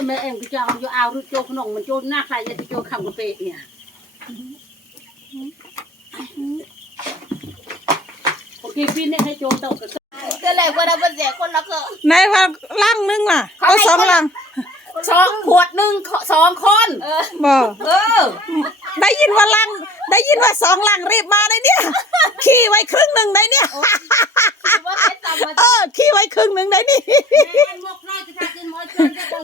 ยแม่เอ็มก็จะเอาอยู่เอารุโจขนมมันโจหน้าใครจะโจคำกระเปะเนี่ยโอเคพี่เนี่ยให้โจตกกันเจะแหลกว่าเราเป็นเสียคนละเครื่องในว่าลังนึงล่ะก็สองลังสองขวดหนึ่งสองคนบ่เออ ได้ยินว่าลัง ได้ยินว่าสองลังรีบมาได้เนี่ย ขี่ไว้ครึ่งหนึ่งได้เนี่ยคิดว่าเพชรจำมา เออขี่ไว้ครึ่งหนึ่งได้นี่หมกน้อยจะทำกินหมดจนจะต้อง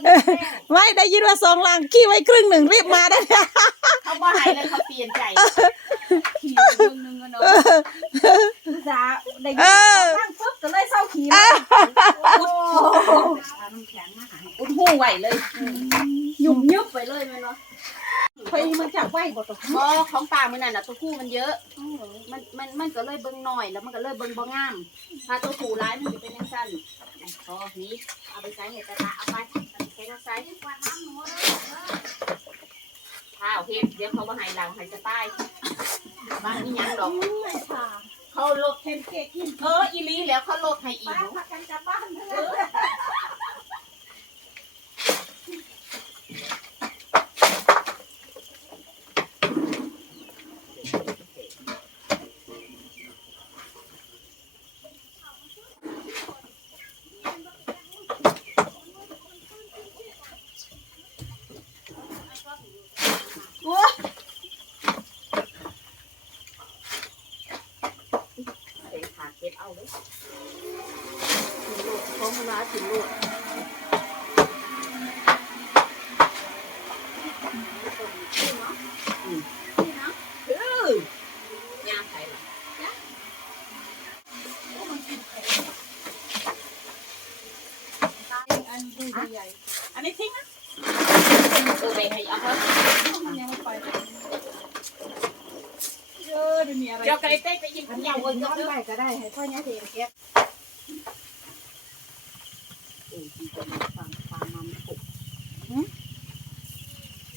ไม่ได้ยินว่าสองลังขี่ไว้ครึ่งหนึ่งรีบมาได้เนี่ยเขาบ่ให้แล้วเขาเปลี่ยนใจขี่เรื่องนึงอะเนาะจ้าได้เอยินอนั่งปุ๊บก็เลยเศร้าขี่เอมาอน้ำแข็งมาหายอุดหูไหวเลยหยุ่มยึบไปเลยมันเนาะเคยมันจับไหวบ่ตกบ่ของป่ามือนั่นน่ะตัวคู่มันเยอะ มันมันมันก็เลยเบิ่งหน่อยแล้วมันก็เลยเบิ่งบ่งาม ถ้าตัวคู่ร้ายมันจะเป็นจังซั่นพอนี้เอาไปใส่เห็ดตะตะเอาไปแค่นั้นใส่ข้าวเฮ็ดเดี๋ยวเขาบ่ให้หลังให้จะตายบ้านนี่ยังดอกเขาลดเทมเกกินเอออีหลีแล้วเขาลดให้อีกพักกันกลับบ้านเถอะ เสียขาเก็บเอาเลยถึงโลด ของมันมาถึงโลดคือยามไผ่ล่ะอันดูใหญ่อันนี้ทิ้งนะเออไปให้เอาเพิ่มยังไม่ไปเออไม่มีอะไรเดี๋ยวไก่เต้ไปยิงขันยาวเงินย้ก็อนเด้อไปก็ได้ให้พ่อเนี่ยเทเก็บ เออที่จะมาฟังความมันปุก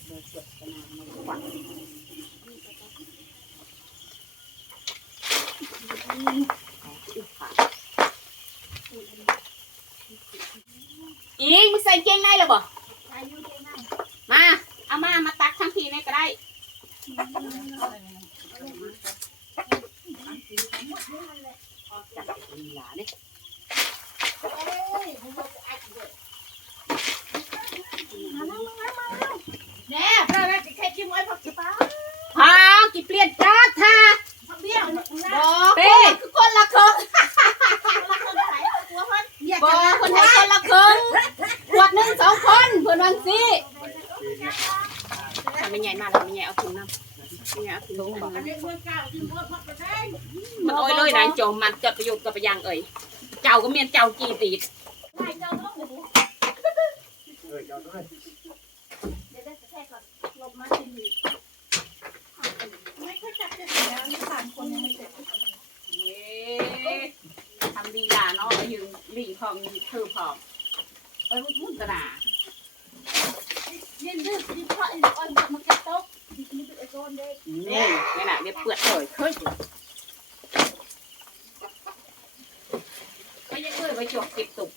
เดี๋ยวเกิดขนาดมันหวังอีมึงใส่เกงในหรอบ่มา เอามา มาตักทั้งทีนี่ก็ได้จับลีลาเนี่ย แน่พระราชแค่ชิมไว้พักจิป้าพากี่เปลี่ยนจ้าท่าเบี้ยวบอกเป้คือคนละครึ่งบอกคนให้คนละครึ่งขวดหนึ่งสองคนเพื่อนวันสิทำไม่ใหญ่มากแล้วไม่ใหญ่เอาถุงน้ำไม่ใหญ่เอาถุงน้ำบอกอันนี้เมื่อเก้าที่พ่อพักไปได้มันโอ้ยเลยนางโจมมันเกิดประโยชน์กับประยังเอ่ยเจ้าก็เมียนเจ้ากี่ตีดไม่เจ้าต้องหูเออเจ้าด้วยเดี๋ยวได้แค่ก่อนลบมาสิไม่ค่อยจับจะเสียสามคนยังไม่เสร็จเย้ทำดีล่ะเนาะยืนหลีพองเธอพองเอ้ยมุ่งกระดายืนยืนยืนพ่ออ้อ่อนมาเก็บโต๊ะดิฉันไปไอ้โซนเด็กนี่นี่แหละเดี๋ยวเปื่อยเลยเคยไม่ ยไว้จบติดตุก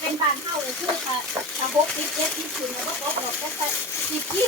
เป็นบ้านเฮาเลยคือค่ะถ้าบกติดเล็กติดถึงแล้วก็บอกบอกก็ติดที่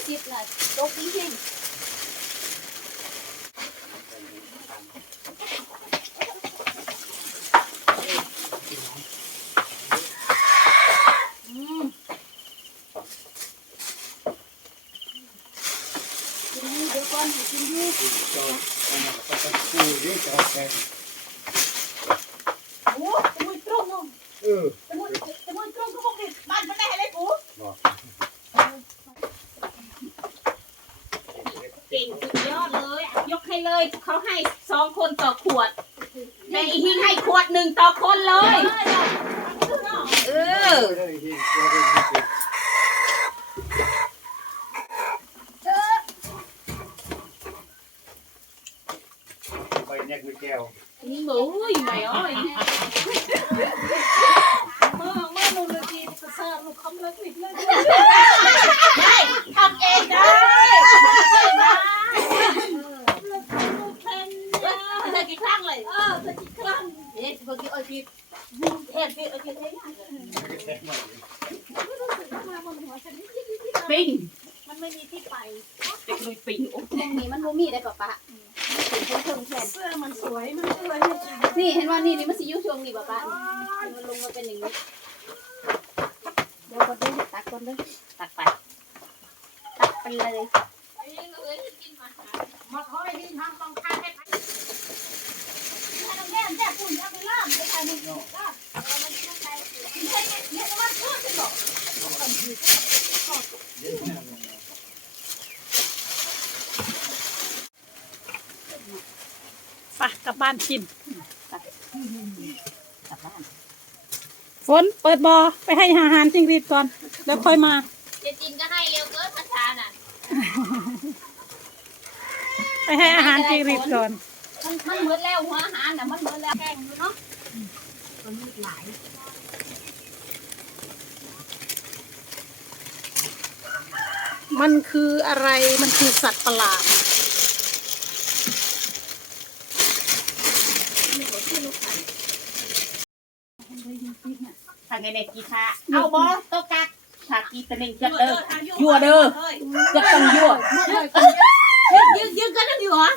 เลยเขาให้สองคนต่อขวดแม่อีหิงให้ขวดหนึ่งต่อคนเลย เออได้ที่เราเป็นที่ไปแยกมือแก้วนี่หมูยไม่อ้อยเมื่อเมื่อนูนทีภาษาลูกคำเล็กนิดเลยได้ทำเองได้เธอกี่ครั้งเลย เออแต่กี่ครั้ง เอ๊ะ เมื่อกี้อ้อยพี่เฮ็ดพี่อ้อยพี่เฮ็ดยังปิ้งมันไม่มีที่ไปเด็กลุยปิ้งโอ้ตรงนี้มันบ่มีได้ปะปะเพิ่มแทนเสื้อมันสวยมันก็เลยนี่เห็นว่านี่นี่มันสิยุ่ช่วงนี้ปะปะมันลงมาเป็นอย่างนี้เดี๋ยวก่อนเด้อตักก่อนเด้อตักไปตักไปเลยมาคอยดินทำบางครั้งให้ ปแม่แม่ปุ่นจะไปล่ามไปใครมันล่ามไปกลับบ้านกินกลับบ้านฝนเปิดบอไปให้อาหารจิงหรีดก่อน แล้วค่อยมา เจจินก็ให้เร็วเกินภาษาน่ะ ไปให้อาหารจิงหรีดก่อน มันมันเหมือนแล้วหัวอาหารน่ะมันเหมือนแล้วแกงอยู่เนาะมันมีหลายมันคืออะไร มันคือสัตว์ประหลาดทางไงในกีฬาเอาบอโตกักถ้ากีตะเน่งจะเด้อยั่วเด้อจะต้องยั่ว ยืนยืนกันนั่นอยู่เหรอ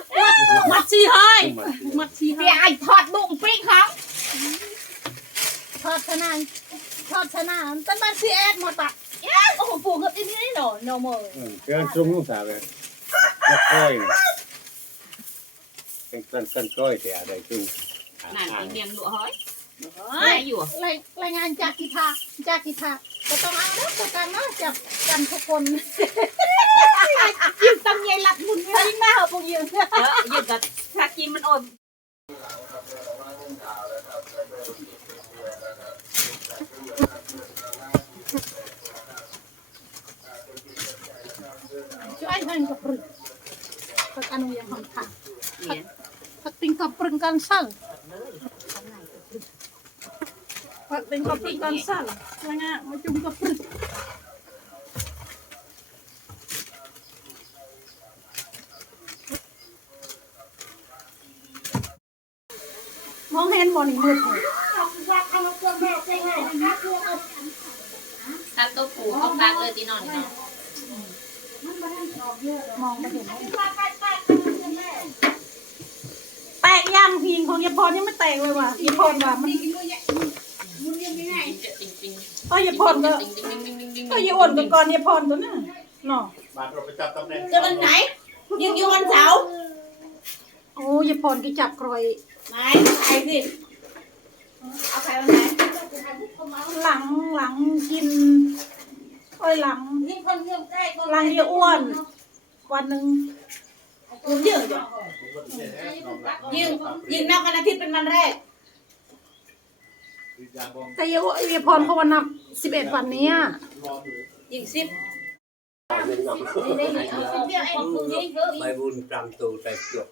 มัดซีเฮ้ยมัดซีเสียไอ้ทอดบุ้งปิ้งเขาทอดชนะทอดชนะแต่มันซีแอดหมดอะโอ้โหปลูกกับที่นี่หน่อโนโมเกินตรงนู้นสาวเลยก็ก้อยเป็นกันกันก้อยแต่อะไรจุ่มนั่นไอ้เมียงหลวเฮ้ยเฮ้ไม่ยอยู่รายรายงานจากกีฬาจากกีฬาก็ต้องเอาแล้วประกันเนาะจากกันทุกคน ยิงตำใหญ่หลักมุนไม่ยิงหน้าเหรอพวกยิงเออยืดกับถ้ากินมันอดช่วยให้กับปรึกประกันยังหอมค่ะเสียพักติงกับปรึงกันสั่งพักติงกับปรึงกันสั่งแล้วไงมาจุ่มกับปรึกมองเห็ นบอลนี่มืดเลยตักตัวผูเขาตักเลยตีนอนนี่เนาะมองไม่เห็นแตกย่างพิงของยายพรยังไม่แตกเลยว่ะยายพรว่ะมันจริงจริงเอ้ยยายพรก็จริงจริงจริงจริงจริงเอ้ยยายอ้วนก็ก่อนยายพรตัวน่ะเนาะมาเราไปจับตำแหน่งจะวันไหนยิงอยู่วันเสาร์โอ้ยายพรก็จับกรอย ไหนใครสิเอาใครวันไหนหลังหลังกินโอ้ยหลังนี่คนเรื่องใกล้หลังยายอ้วน วันหนึ่งผมยืนยิงยิงนอกกันอาทิตย์เป็นวันแรกแต่ยายอ้วนยายพรเขาวันนับสิบเอ็ดวันเนี้ยยิงสิบได้ไหมเอาเที่ยวไอ้พวกนี้เยอะใบบุญปรำตูใส่เกลือก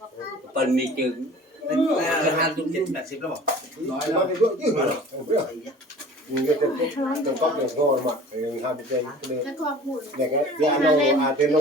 ปันมีจึง ราคาตุ้มยิ้มแปดสิบแล้วบอกน้อยแล้วยืดมาหรอมึงจะต้องต้องก็เดือดร้อนมากเองทำเป็นเลยแต่ก็พูดเด็กเนี่ยอาอาเตโน